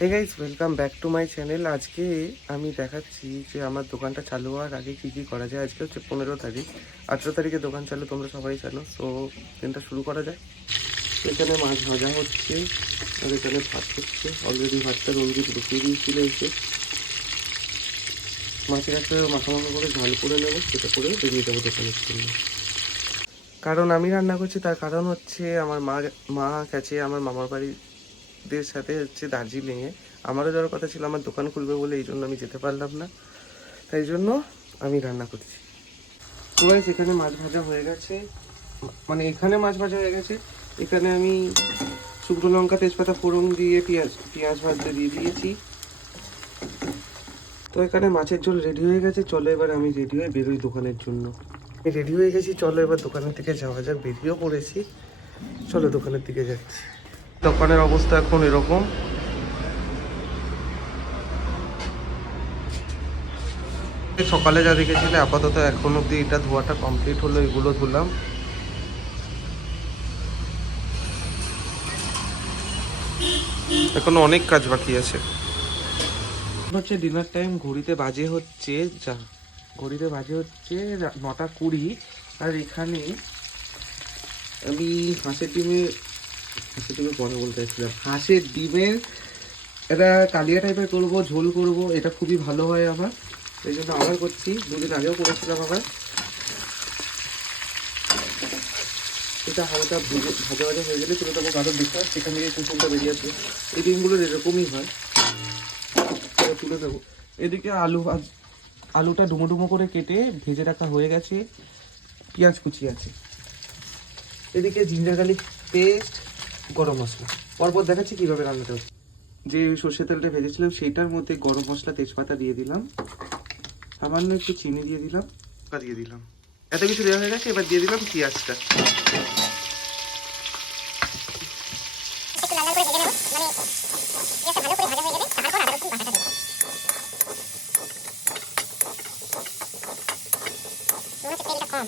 Hey guys welcome back to my channel আজকে আমি দেখাচ্ছি যে আমার দোকানটা চালু হওয়ার আগে কী কী করা যায়। আজকে হচ্ছে পনেরো তারিখ। আঠেরো তারিখে দোকান চালু, তোমরা সবাই জানো। সো দিনটা শুরু করা যায় এখানে মাছ ভাজা হচ্ছে, আর এখানে ভাত হচ্ছে। অলরেডি ভাতটা রঞ্জিত ঢুকিয়ে দিয়েছিল এসে। মাছের একটা মাখা মাখা করে ঝাল করে নেব, সেটা করে বেরিয়ে যাব দোকানের জন্য। কারণ আমি রান্না করছি, তার কারণ হচ্ছে আমার মা মা গেছে, আমার মামার বাড়িদের সাথে হচ্ছে দার্জিলিংয়ে। আমারও যাওয়ার কথা ছিল, আমার দোকান খুলবে বলে এই জন্য আমি যেতে পারলাম না। তাই জন্য আমি রান্না করছি। তো এখানে মাছ ভাজা হয়ে গেছে। মানে এখানে মাছ ভাজা হয়ে গেছে। এখানে আমি শুকনো লঙ্কা, তেজপাতা, ফোড়ন দিয়ে পেঁয়াজ পেঁয়াজ ভাজতে দিয়ে দিয়েছি। তো এখানে মাছের ঝোল রেডি হয়ে গেছে। চলো এবার আমি রেডি হয়ে বেরোই দোকানের জন্য। রেডি হয়ে গেছি, চলো এবার দোকানের থেকে যাওয়া যাক। বেরিয়েও পড়েছি। চলো দোকানের দিকে যাচ্ছি। দোকানের অবস্থা এখন এরকম। সকালে যা দেখেছিলে, আপাতত এখন অব্দি এটা ধোয়াটা কমপ্লিট হলো, এগুলো ধুলাম। এখনও অনেক কাজ বাকি আছে। হচ্ছে ডিনার টাইম ঘড়িতে বাজে হচ্ছে যা, ঘড়িতে বাজে হচ্ছে নটা কুড়ি। আর এখানে আমি হাঁসের ডিমের ডিমের পরে বলতে চাইছিলাম হাঁসের ডিমের এটা কালিয়া টাইপের করব, ঝোল করব, এটা খুবই ভালো হয় আমার। এই জন্য আবার করছি, দুদিন আগেও করেছিলাম আবার। এটা হালকা ভেজে ভাজা হয়ে গেলে তুলে দেবো গাঢ় দিকটা, সেখান থেকে কুসুমটা বেরিয়ে আসবে। এই ডিমগুলো এরকমই হয় তুলে দেবো। এদিকে আলু আলুটা ডুমো ডুমো করে কেটে ভেজে রাখা হয়ে গেছে। পেঁয়াজ কুচি আছে। এদিকে জিঞ্জার গার্লিক পেস্ট গরম মশলা। পরপর দেখাচ্ছি কীভাবে রান্নাটা হচ্ছে। যে সর্ষে তেলটা ভেজেছিলাম সেইটার মধ্যে গরম মশলা তেজপাতা দিয়ে দিলাম। সামান্য একটু চিনি দিয়ে দিলাম। দিয়ে দিলাম। এত কিছু দেওয়া হয়ে গেছে এবার দিয়ে দিলাম পেঁয়াজটা। একটু লাল লাল করে ভেজে নেব মানে পেঁয়াজটা ভালো করে ভাজা হয়ে গেলে তারপর আদা রসুন বাটাটা দেবো মনে হচ্ছে তেলটা কম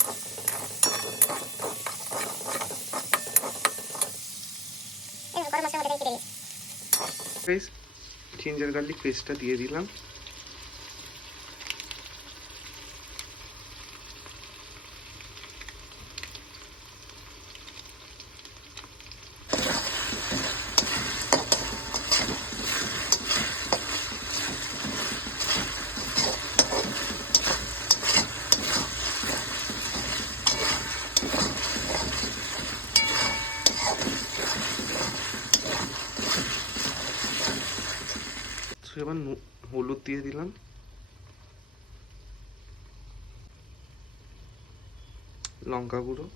এই গরম মশলা মধ্যে দিয়ে দিয়েছি গাইস জিঞ্জার গার্লিক পেস্টটা দিয়ে দিলাম। এবার হলুদ দিয়ে দিলাম। লঙ্কা গুঁড়ো।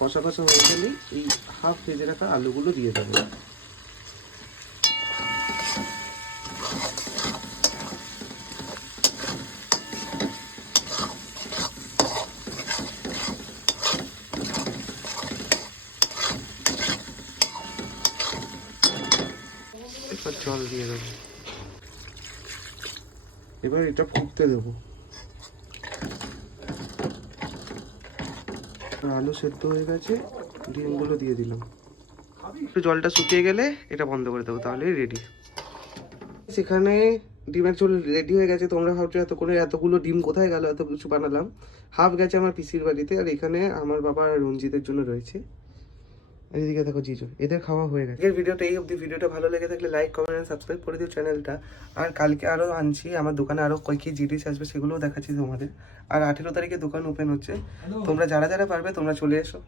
কষা কষা হয়ে গেলে এই হাফ ভেজে রাখা আলুগুলো দিয়ে দেবো এবার জল দিয়ে দেবো। এবার এটা ফুটতে দেবো। আলু সেদ্ধ হয়ে গেছে ডিমগুলো দিয়ে দিলাম। একটু জলটা শুকিয়ে গেলে এটা বন্ধ করে দেবো তাহলেই রেডি সেখানে ডিমের ঝোল রেডি হয়ে গেছে তোমরা ভাবছ এত করে এতগুলো ডিম কোথায় গেল এত কিছু বানালাম। হাফ গেছে আমার পিসির বাড়িতে আর এখানে আমার বাবা আর রঞ্জিতের জন্য রয়েছে। আর এদিকে দেখো জিজু এদের খাওয়া হয়ে গেছে। এর ভিডিওটা এই অবধি ভিডিওটা ভালো লেগে থাকলে লাইক কমেন্ট সাবস্ক্রাইব করে দিও চ্যানেলটা আর কালকে আরও আনছি আমার দোকানে আরও কয় কি জিনিস আসবে সেগুলোও দেখাচ্ছি তোমাদের। আর আঠেরো তারিখে দোকান ওপেন হচ্ছে। তোমরা যারা যারা পারবে তোমরা চলে এসো।